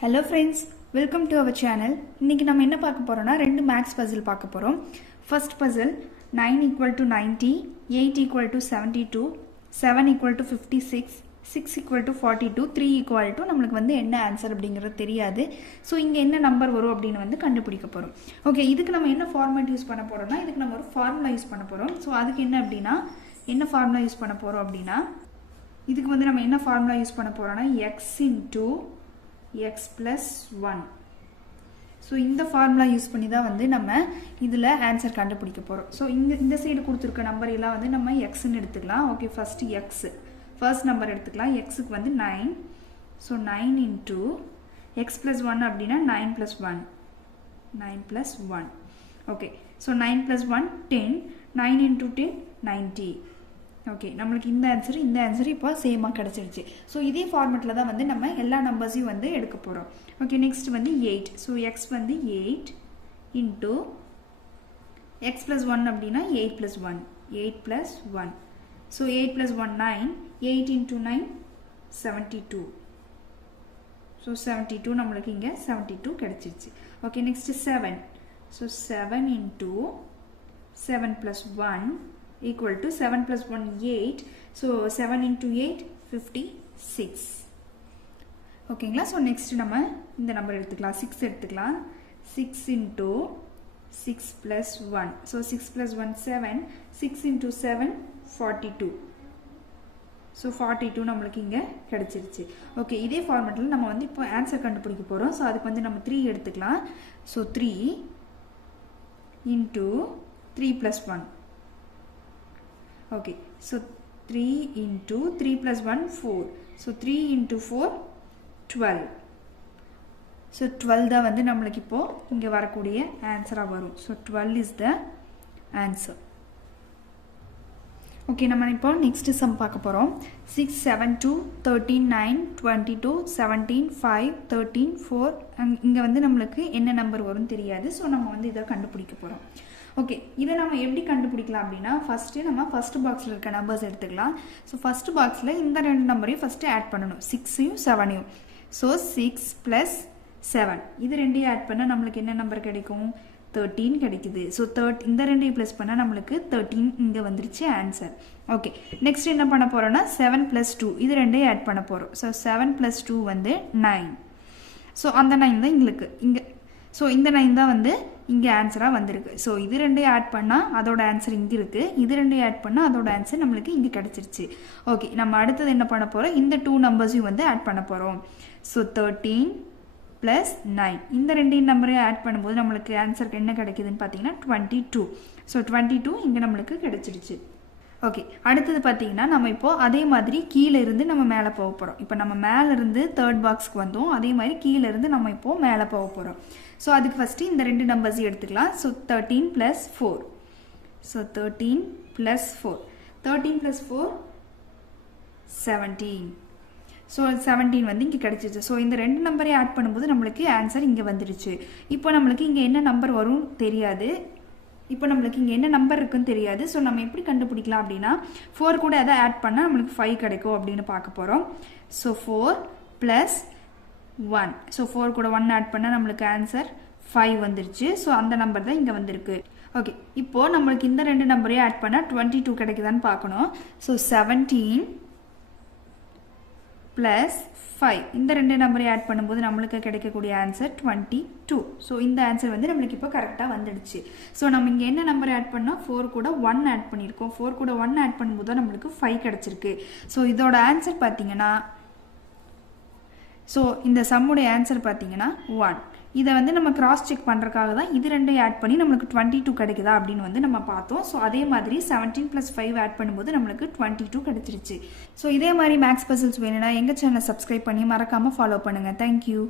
Hello friends, welcome to our channel. இன்னைக்கு நம்ம என்ன பார்க்க போறோம்னா ரெண்டு மேத்ஸ் பசில் பார்க்க போறோம். First puzzle 9 equal to 90, 8 equal to 72, 7 equal to 56, 6 equal to 42, 3 equal to நமக்கு வந்து என்ன ஆன்சர் அப்படிங்கிறது தெரியாது. ஸோ இங்கே என்ன நம்பர் வரும் அப்படின்னு வந்து கண்டுபிடிக்க போகிறோம். ஓகே, இதுக்கு நம்ம என்ன ஃபார்மேட் யூஸ் பண்ண போகிறோம்னா இதுக்கு நம்ம ஒரு ஃபார்முலா யூஸ் பண்ண போகிறோம். ஸோ அதுக்கு என்ன அப்படின்னா என்ன ஃபார்முலா யூஸ் பண்ண போகிறோம் அப்படின்னா இதுக்கு வந்து நம்ம என்ன ஃபார்முலா யூஸ் பண்ண போகிறோம்னா x into x plus 1. So இந்த ஃபார்முலா யூஸ் பண்ணி தான் வந்து நம்ம இதில் ஆன்சர் கண்டுபிடிக்க போகிறோம். ஸோ இந்த சைடு கொடுத்துருக்க நம்பர் எல்லாம் வந்து நம்ம எக்ஸ்ன்னு எடுத்துக்கலாம். Okay, first X first number எடுத்துக்கலாம். எக்ஸுக்கு வந்து 9. ஸோ 9 இன்ட்டு எக்ஸ் ப்ளஸ் 1 அப்படின்னா 9 plus 1 9 plus 1. Okay, so 9 plus 1 10. 9 into 10 90. Okay, நம்மளுக்கு இந்த ஆன்சர் இப்போ சேமாக கிடச்சிருச்சு. ஸோ இதே ஃபார்மெட்டில் தான் வந்து நம்ம எல்லா நம்பர்ஸையும் வந்து எடுக்க போகிறோம். ஓகே, நெக்ஸ்ட் வந்து 8. ஸோ எக்ஸ் வந்து 8 இன்ட்டு எக்ஸ் ப்ளஸ் 1 அப்படின்னா 8 plus 1 8 plus 1. So 8 plus 1 9. 8 into 9 72. So 72 நம்மளுக்கு இங்கே 72 கிடச்சிருச்சு. Okay, next 7. So 7 into 7 plus 1 equal to 7 plus 1 8. So 7 into 8 56. ஓகேங்களா. ஸோ நெக்ஸ்ட் நம்ம இந்த நம்பர் எடுத்துக்கலாம். 6 எடுத்துக்கலாம். 6 into 6 plus 1. So 6 plus 1 7. 6 into 7 42. So 42 நம்மளுக்கு இங்கே கிடச்சிருச்சு. ஓகே, இதே ஃபார்மெட்டில் நம்ம வந்து இப்போ ஆன்சர் கண்டுபிடிக்க போகிறோம். ஸோ அதுக்கு வந்து நம்ம 3 எடுத்துக்கலாம். So 3 into 3 plus 1. Okay, so 3 into 3 plus 1 4. So 3 into 4 12. So 12 தான் வந்து நம்மளுக்கு இப்போ இங்கே வரக்கூடிய ஆன்சராக வரும். So 12 is the answer. Okay, நம்ம இப்போ நெக்ஸ்ட் சம் பார்க்க போகிறோம். 6 7 2 13 9 22 17 5 13 4. இங்கே வந்து நம்மளுக்கு என்ன நம்பர் வரும்னு தெரியாது. ஸோ நம்ம வந்து இதை கண்டுபிடிக்க போகிறோம். ஓகே, இதை நம்ம எப்படி கண்டுபிடிக்கலாம் அப்படின்னா ஃபஸ்ட்டு நம்ம ஃபஸ்ட்டு பாக்ஸில் இருக்க நம்பர்ஸ் எடுத்துக்கலாம். ஸோ ஃபஸ்ட்டு பாக்ஸில் இந்த ரெண்டு நம்பரையும் ஃபஸ்ட்டு ஆட் பண்ணணும், 6ஐயும் 7ஐயும். ஸோ 6 ப்ளஸ் 7 இது ரெண்டையும் ஆட் பண்ணால் நம்மளுக்கு என்ன நம்பர் கிடைக்கும்? 13 கிடைக்குது. ஸோ இந்த ரெண்டையும் ப்ளஸ் பண்ணால் நம்மளுக்கு 13 இங்கே வந்துருச்சு ஆன்சர். ஓகே, நெக்ஸ்ட் என்ன பண்ண போகிறோம்னா 7 ப்ளஸ் 2 இது ரெண்டையும் ஆட் பண்ண போகிறோம். ஸோ 7 ப்ளஸ் 2 வந்து 9. ஸோ அந்த 9 தான் எங்களுக்கு இங்கே. ஸோ இந்த 9 தான் வந்து இங்கே ஆன்சராக வந்திருக்கு. ஸோ இது ரெண்டையும் ஆட் பண்ணால் அதோட ஆன்சர் இங்கே இருக்குது. இது ரெண்டையும் ஆட் பண்ணால் அதோட ஆன்சர் நம்மளுக்கு இங்கே கிடச்சிருச்சு. ஓகே, நம்ம அடுத்தது என்ன பண்ண போகிறோம்? இந்த 2 நம்பர்ஸையும் வந்து ஆட் பண்ண போகிறோம். ஸோ 13 ப்ளஸ் 9 இந்த ரெண்டு நம்பரையும் ஆட் பண்ணும்போது நம்மளுக்கு ஆன்சருக்கு என்ன கிடைக்குதுன்னு பார்த்தீங்கன்னா 22. ஸோ 22 இங்கே நம்மளுக்கு கிடச்சிருச்சு. ஓகே, அடுத்தது பார்த்தீங்கன்னா நம்ம இப்போது அதே மாதிரி கீழே இருந்து நம்ம மேலே போக போகிறோம். இப்போ நம்ம மேலேருந்து தேர்ட் பாக்ஸ்க்கு வந்தோம். அதே மாதிரி கீழே இருந்து நம்ம இப்போது மேலே போக போகிறோம். ஸோ அதுக்கு ஃபஸ்ட்டு இந்த ரெண்டு நம்பர்ஸையும் எடுத்துக்கலாம். So 13 plus 4. So 13 plus 4. 13 plus 4 17. So 17 வந்து இங்கே கிடச்சிருச்சு. ஸோ இந்த ரெண்டு நம்பரையும் ஆட் பண்ணும்போது நம்மளுக்கு ஆன்சர் இங்கே வந்துடுச்சு. இப்போ நம்மளுக்கு இங்கே என்ன நம்பர் வரும் தெரியாது. இப்போ நம்மளுக்கு இங்கே என்ன நம்பர் இருக்குன்னு தெரியாது. ஸோ நம்ம எப்படி கண்டுபிடிக்கலாம் அப்படின்னா 4 கூட எதை ஆட் பண்ணால் நம்மளுக்கு 5 கிடைக்கும் அப்படின்னு பார்க்க போகிறோம். So 4 plus 1. ஸோ 4 கூட 1 ஆட் பண்ணால் நம்மளுக்கு ஆன்சர் 5 வந்துருச்சு. ஸோ அந்த நம்பர் தான் இங்கே வந்திருக்கு. ஓகே, இப்போது நம்மளுக்கு இந்த ரெண்டு நம்பரையும் ஆட் பண்ணால் 22 கிடைக்குதான்னு பார்க்கணும். ஸோ 17 ப்ளஸ் 5 இந்த ரெண்டு நம்பரையும் ஆட் பண்ணும்போது நம்மளுக்கு கிடைக்கக்கூடிய ஆன்சர் 22. ஸோ இந்த ஆன்சர் வந்து நம்மளுக்கு இப்போ கரெக்டாக வந்துடுச்சு. ஸோ நம்ம இங்கே என்ன நம்பர் ஆட் பண்ணால் 4 கூட 1 ஆட் பண்ணியிருக்கோம். 4 கூட 1 ஆட் பண்ணும்போது தான் நம்மளுக்கு 5 கிடச்சிருக்கு. ஸோ இதோட ஆன்சர் பார்த்தீங்கன்னா ஸோ இந்த சம்முடைய ஆன்சர் பார்த்தீங்கன்னா 1. இதை வந்து நம்ம கிராஸ் செக் பண்ணுறதுக்காக தான் இது ரெண்டையும் ஆட் பண்ணி நம்மளுக்கு 22 கிடைக்குதா அப்படின்னு வந்து நம்ம பார்த்தோம். ஸோ அதே மாதிரி 17 ப்ளஸ் 5 ஆட் பண்ணும்போது நம்மளுக்கு 22 கிடைச்சிருச்சு. ஸோ இதே மாதிரி மேக்ஸ் பசில்ஸ் வேணும்னா எங்கள் சேனலை சப்ஸ்கிரைப் பண்ணி மறக்காமல் ஃபாலோ பண்ணுங்கள். தேங்க்யூ.